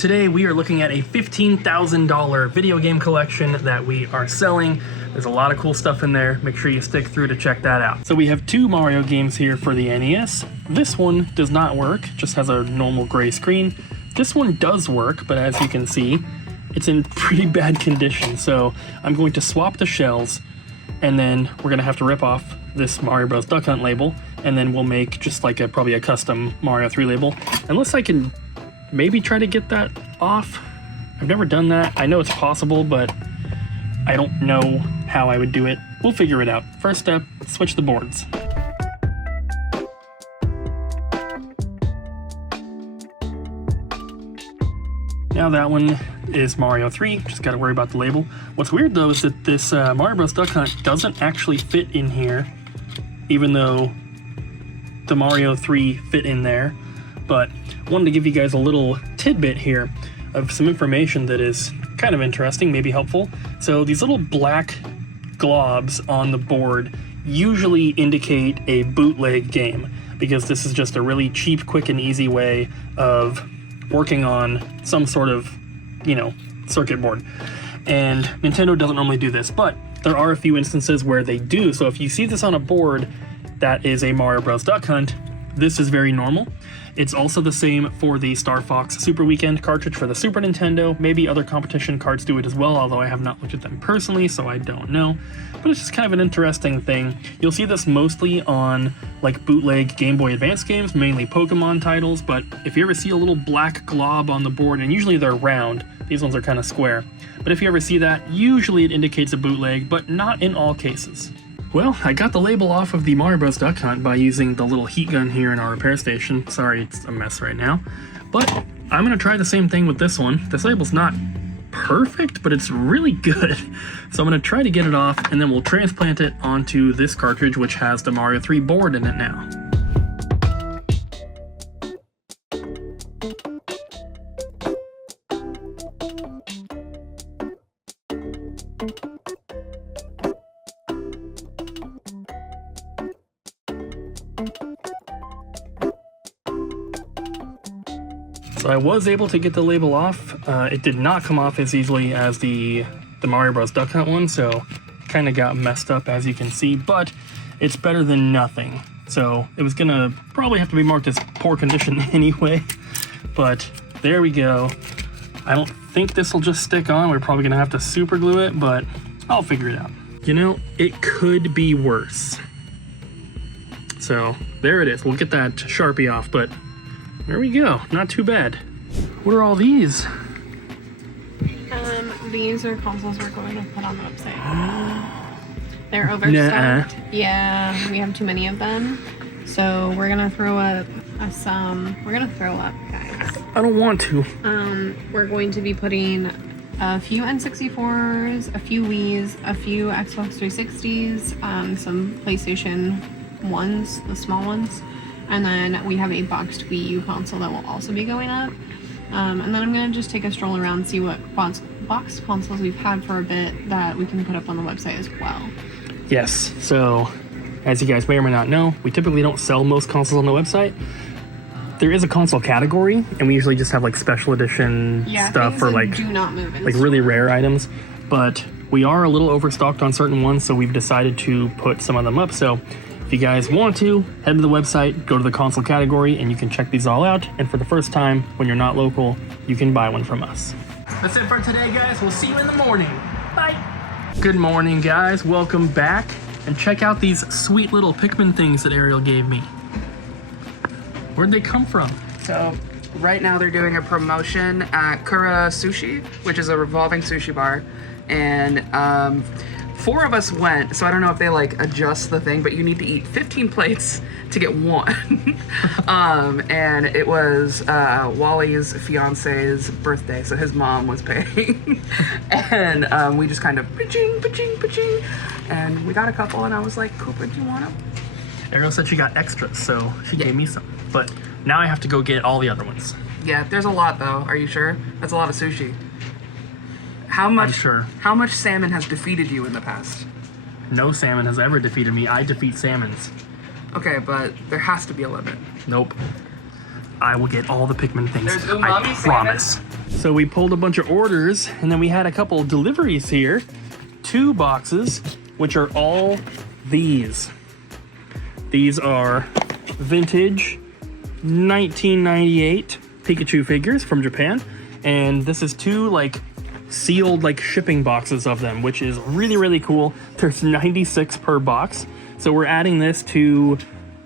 Today we are looking at a $15,000 video game collection that we are selling. There's a lot of cool stuff in there. Make sure you stick through to check that out. So we have two Mario games here for the NES. This one does not work, just has a normal gray screen. This one does work, but as you can see, it's in pretty bad condition. So I'm going to swap the shells, and then we're gonna have to rip off this Mario Bros. Duck Hunt label, and then we'll make just like probably a custom Mario 3 label. Unless I can maybe try to get that off. I've never done that. I know it's possible, but I don't know how I would do it. We'll figure it out. First step, switch the boards. Now that one is Mario 3, just gotta worry about the label. What's weird though is that this Mario Bros. Duck Hunt doesn't actually fit in here, even though the Mario 3 fit in there. But I wanted to give you guys a little tidbit here of some information that is kind of interesting, maybe helpful. So these little black globs on the board usually indicate a bootleg game, because this is just a really cheap, quick, and easy way of working on some sort of, circuit board. And Nintendo doesn't normally do this, but there are a few instances where they do. So if you see this on a board that is a Mario Bros. Duck Hunt, this is very normal. It's also the same for the Star Fox Super Weekend cartridge for the Super Nintendo. Maybe other competition cards do it as well, although I have not looked at them personally, so I don't know. But it's just kind of an interesting thing. You'll see this mostly on like bootleg Game Boy Advance games, mainly Pokemon titles, but if you ever see a little black glob on the board, and usually they're round, these ones are kind of square, but if you ever see that, usually it indicates a bootleg, but not in all cases. Well, I got the label off of the Mario Bros. Duck Hunt by using the little heat gun here in our repair station. Sorry, it's a mess right now. But I'm going to try the same thing with this one. This label's not perfect, but it's really good. So I'm going to try to get it off, and then we'll transplant it onto this cartridge, which has the Mario 3 board in it now. So I was able to get the label off. It did not come off as easily as the Mario Bros. Duck Hunt one, so kind of got messed up as you can see, but it's better than nothing. So it was gonna probably have to be marked as poor condition anyway, but there we go. I don't think this will just stick on. We're probably gonna have to super glue it, but I'll figure it out. It could be worse. So there it is. We'll get that Sharpie off, but there we go, not too bad. What are all these? These are consoles we're going to put on the website. They're overstocked. Yeah, we have too many of them. So we're gonna throw up we're gonna throw up, guys. I don't want to. We're going to be putting a few N64s, a few Wii's, a few Xbox 360s, some PlayStation 1s, the small ones. And then we have a boxed Wii U console that will also be going up. And then I'm gonna just take a stroll around and see what boxed consoles we've had for a bit that we can put up on the website as well. Yes, so as you guys may or may not know, we typically don't sell most consoles on the website. There is a console category, and we usually just have like special edition stuff for like do not move in really rare items. But we are a little overstocked on certain ones, so we've decided to put some of them up. So if you guys want to, head to the website, go to the console category, and you can check these all out. And for the first time, when you're not local, you can buy one from us. That's it for today, guys. We'll see you in the morning. Bye. Good morning, guys. Welcome back. And check out these sweet little Pikmin things that Ariel gave me. Where'd they come from? So right now they're doing a promotion at Kura Sushi, which is a revolving sushi bar. And 4 of us went, so I don't know if they like adjust the thing, but you need to eat 15 plates to get one. And it was Wally's fiance's birthday, so his mom was paying. And we just kind of pa-ching, pa-ching, pa-ching. And we got a couple, and I was like, Cooper, do you want them? Ariel said she got extras, so she gave me some. But now I have to go get all the other ones. Yeah, there's a lot though. Are you sure? That's a lot of sushi. How much salmon has defeated you in the past? No salmon has ever defeated me. I defeat salmons. Okay, but there has to be a limit. Nope. I will get all the Pikmin things. There's I umami promise. So we pulled a bunch of orders, and then we had a couple deliveries here. 2 boxes, which are all these. These are vintage 1998 Pikachu figures from Japan, and this is 2 like sealed like shipping boxes of them, which is really, really cool. There's 96 per box. So we're adding this to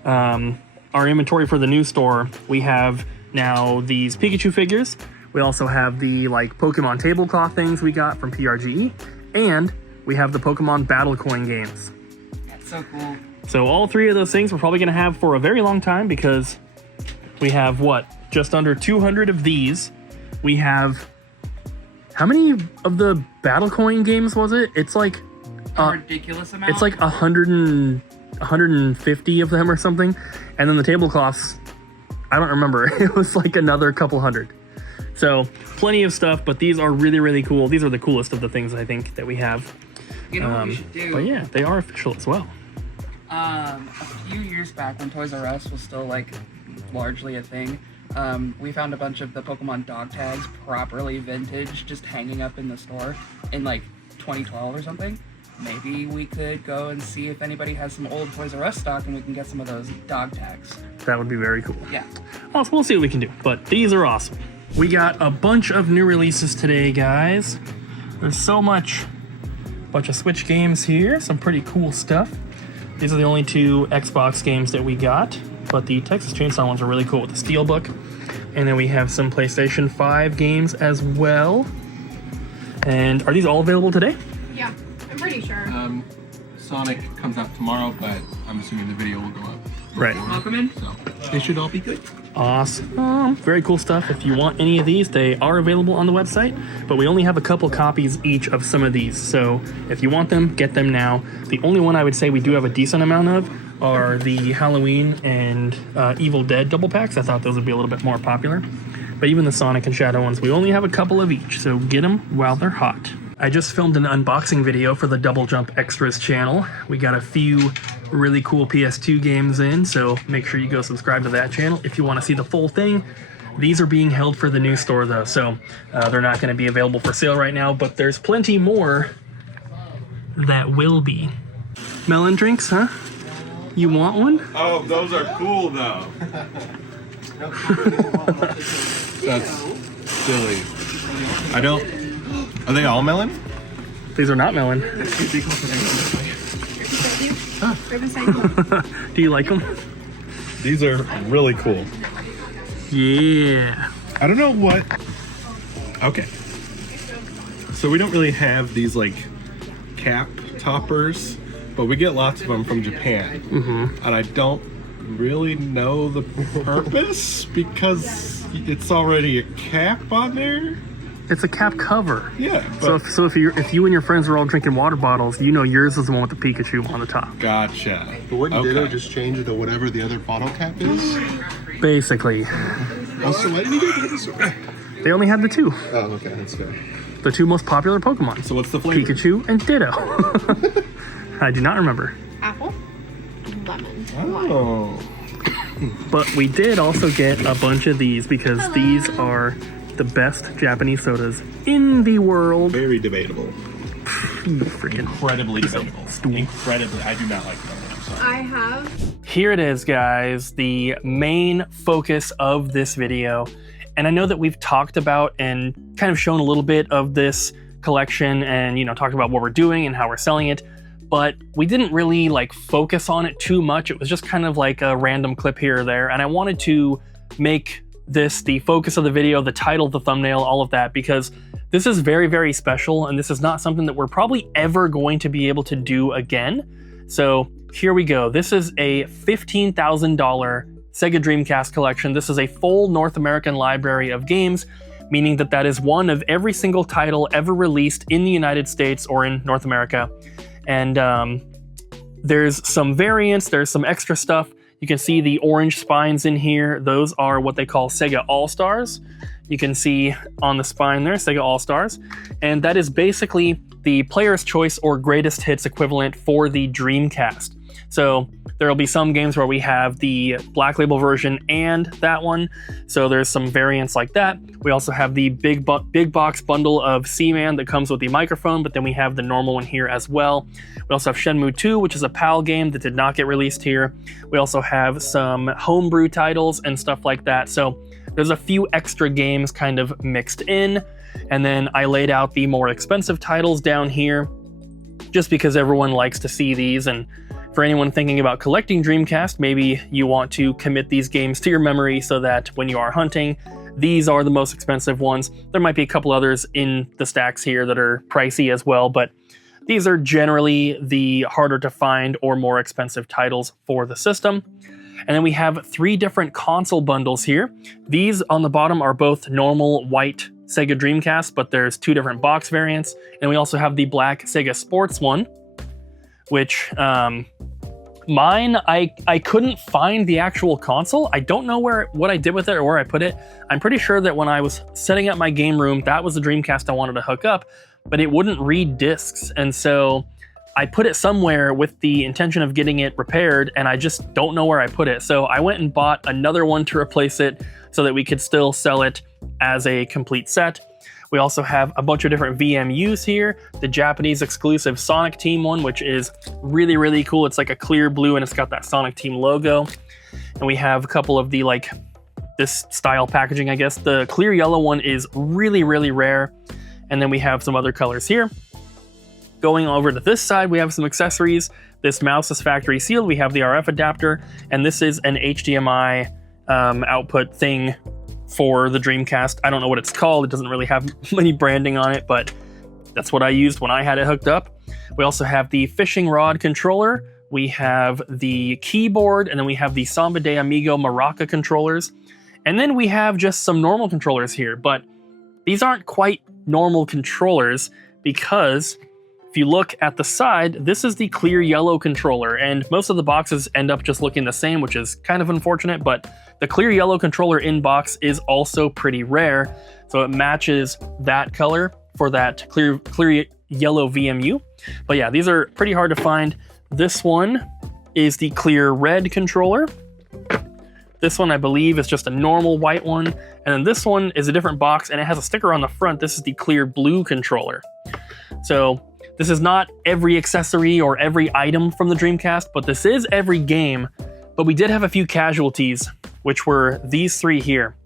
our inventory for the new store. We have now these Pikachu figures. We also have the like Pokemon tablecloth things we got from PRGE, and we have the Pokemon Battle Coin games. That's so cool. So all 3 of those things we're probably gonna have for a very long time, because we have what? Just under 200 of these. We have, how many of the Battle Coin games was it? It's like A ridiculous amount. it's like 150 of them or something. And then the tablecloths, I don't remember. It was like another couple hundred. So plenty of stuff, but these are really, really cool. These are the coolest of the things I think that we have. You know what we should do? But yeah, they are official as well. A few years back, when Toys R Us was still like largely a thing, we found a bunch of the Pokemon dog tags, properly vintage, just hanging up in the store in like 2012 or something. Maybe we could go and see if anybody has some old Toys R Us stock, and we can get some of those dog tags. That would be very cool. Yeah. Also, we'll see what we can do, but these are awesome. We got a bunch of new releases today, guys. There's so much. Bunch of Switch games here, some pretty cool stuff. These are the only 2 Xbox games that we got, but the Texas Chainsaw ones are really cool with the Steelbook. And then we have some PlayStation 5 games as well. And are these all available today? Yeah, I'm pretty sure. Sonic comes out tomorrow, but I'm assuming the video will go up. Right. Welcome in. So they should all be good. Awesome. Very cool stuff. If you want any of these, they are available on the website, but we only have a couple copies each of some of these. So if you want them, get them now. The only one I would say we do have a decent amount of are the Halloween and Evil Dead double packs. I thought those would be a little bit more popular. But even the Sonic and Shadow ones, we only have a couple of each, so get them while they're hot. I just filmed an unboxing video for the Double Jump Extras channel. We got a few really cool PS2 games in, so make sure you go subscribe to that channel if you want to see the full thing. These are being held for the new store though, so they're not going to be available for sale right now, but there's plenty more that will be. Melon drinks, huh? You want one? Oh, those are cool though. That's silly. I don't. Are they all melon? These are not melon. Do you like them? These are really cool. Yeah. I don't know what. Okay. So we don't really have these like cap toppers, but we get lots of them from Japan. And I don't really know the purpose because it's already a cap on there. It's a cap cover. Yeah. So But if you and your friends are all drinking water bottles, you know yours is the one with the Pikachu on the top. gotcha. But wouldn't Okay. Ditto just change it to whatever the other bottle cap is? Basically. Also, why didn't you get this one? They only had the 2. Oh, okay, that's good. The 2 most popular Pokemon. So what's the flavor? Pikachu and Ditto. I do not remember. Apple, lemon. Oh. But we did also get a bunch of these because these are the best Japanese sodas in the world. Very debatable. Freaking Incredibly debatable. Stool. Incredibly. I do not like them. I'm sorry. I have. Here it is, guys, the main focus of this video. And I know that we've talked about and kind of shown a little bit of this collection and, talked about what we're doing and how we're selling it, but we didn't really like focus on it too much. It was just kind of like a random clip here or there. And I wanted to make this the focus of the video, the title, the thumbnail, all of that, because this is very, very special. And this is not something that we're probably ever going to be able to do again. So here we go. This is a $15,000 Sega Dreamcast collection. This is a full North American library of games, meaning that that is one of every single title ever released in the United States or in North America. And there's some variants, there's some extra stuff. You can see the orange spines in here. Those are what they call Sega All-Stars. You can see on the spine there, Sega All-Stars. And that is basically the player's choice or greatest hits equivalent for the Dreamcast. So there will be some games where we have the Black Label version and that one. So there's some variants like that. We also have the big box bundle of Seaman that comes with the microphone, but then we have the normal one here as well. We also have Shenmue 2, which is a PAL game that did not get released here. We also have some homebrew titles and stuff like that. So there's a few extra games kind of mixed in. And then I laid out the more expensive titles down here just because everyone likes to see these. And for anyone thinking about collecting Dreamcast, maybe you want to commit these games to your memory so that when you are hunting, these are the most expensive ones. There might be a couple others in the stacks here that are pricey as well, but these are generally the harder to find or more expensive titles for the system. And then we have 3 different console bundles here. These on the bottom are both normal white Sega Dreamcast, but there's 2 different box variants. And we also have the black Sega Sports one, which mine, I couldn't find the actual console. I don't know what I did with it or where I put it. I'm pretty sure that when I was setting up my game room, that was the Dreamcast I wanted to hook up, but it wouldn't read discs. And so I put it somewhere with the intention of getting it repaired, and I just don't know where I put it. So I went and bought another one to replace it so that we could still sell it as a complete set. We also have a bunch of different VMUs here. The Japanese exclusive Sonic Team one, which is really, really cool. It's like a clear blue and it's got that Sonic Team logo. And we have a couple of the this style packaging, I guess. The clear yellow one is really, really rare. And then we have some other colors here. Going over to this side, we have some accessories. This mouse is factory sealed. We have the RF adapter, and this is an HDMI output thing for the Dreamcast. I don't know what it's called. It doesn't really have any branding on it, but that's what I used when I had it hooked up. We also have the fishing rod controller. We have the keyboard, and then we have the Samba de Amigo Maraca controllers. And then we have just some normal controllers here, but these aren't quite normal controllers because if you look at the side, this is the clear yellow controller, and most of the boxes end up just looking the same, which is kind of unfortunate, but the clear yellow controller in box is also pretty rare, so it matches that color for that clear yellow VMU. But yeah, these are pretty hard to find. This one is the clear red controller. This one, I believe, is just a normal white one, and then this one is a different box, and it has a sticker on the front. This is the clear blue controller. So this is not every accessory or every item from the Dreamcast, but this is every game. But we did have a few casualties, which were these 3 here.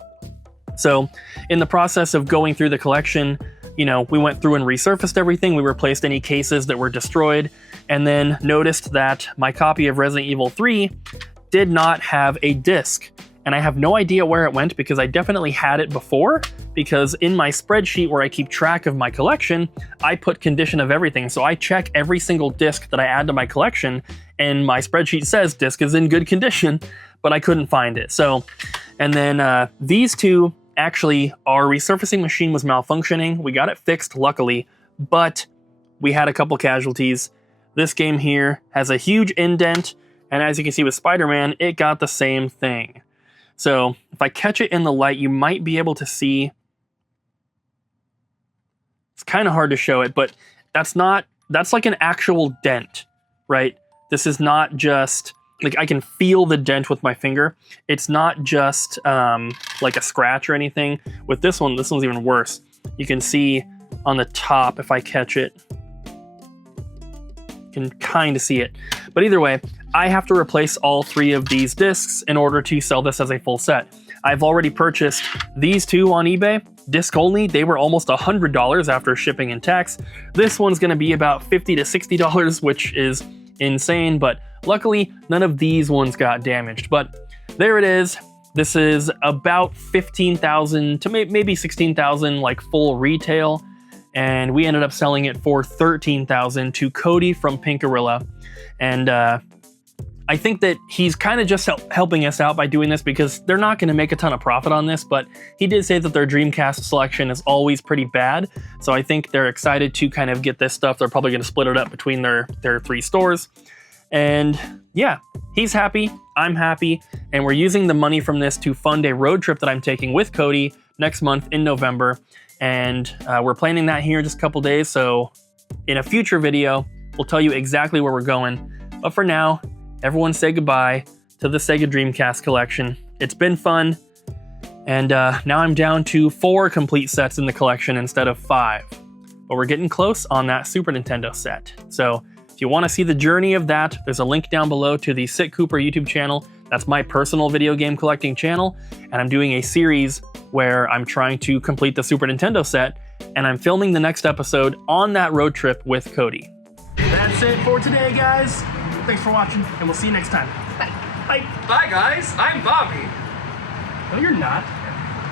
So in the process of going through the collection, we went through and resurfaced everything. We replaced any cases that were destroyed, and then noticed that my copy of Resident Evil 3 did not have a disc. And I have no idea where it went because I definitely had it before, because in my spreadsheet where I keep track of my collection, I put condition of everything. So I check every single disc that I add to my collection, and my spreadsheet says disc is in good condition, but I couldn't find it. So, and then these 2, actually, our resurfacing machine was malfunctioning. We got it fixed, luckily, but we had a couple casualties. This game here has a huge indent, and as you can see with Spider-Man, it got the same thing. So if I catch it in the light, you might be able to see. It's kind of hard to show it, but that's like an actual dent, right? This is not just, I can feel the dent with my finger. It's not just like a scratch or anything. With this one's even worse. You can see on the top, if I catch it, you can kind of see it. But either way, I have to replace all 3 of these discs in order to sell this as a full set. I've already purchased these 2 on eBay, disc only. They were almost $100 after shipping and tax. This one's gonna be about $50 to $60, which is insane, but luckily none of these ones got damaged. But there it is. This is about 15,000 to maybe 16,000 full retail, and we ended up selling it for 13,000 to Cody from Pink Gorilla. And I think that he's kind of just helping us out by doing this because they're not going to make a ton of profit on this, but he did say that their Dreamcast selection is always pretty bad. So I think they're excited to kind of get this stuff. They're probably going to split it up between their 3 stores. And yeah, he's happy, I'm happy, and we're using the money from this to fund a road trip that I'm taking with Cody next month in November. And we're planning that here in just a couple days. So in a future video, we'll tell you exactly where we're going. But for now, everyone say goodbye to the Sega Dreamcast collection. It's been fun, and now I'm down to 4 complete sets in the collection instead of 5. But we're getting close on that Super Nintendo set. So if you want to see the journey of that, there's a link down below to the Sit Cooper YouTube channel. That's my personal video game collecting channel, and I'm doing a series where I'm trying to complete the Super Nintendo set, and I'm filming the next episode on that road trip with Cody. That's it for today, guys. Thanks for watching, and we'll see you next time. Bye. Bye. Bye, guys. I'm Bobby. No, you're not.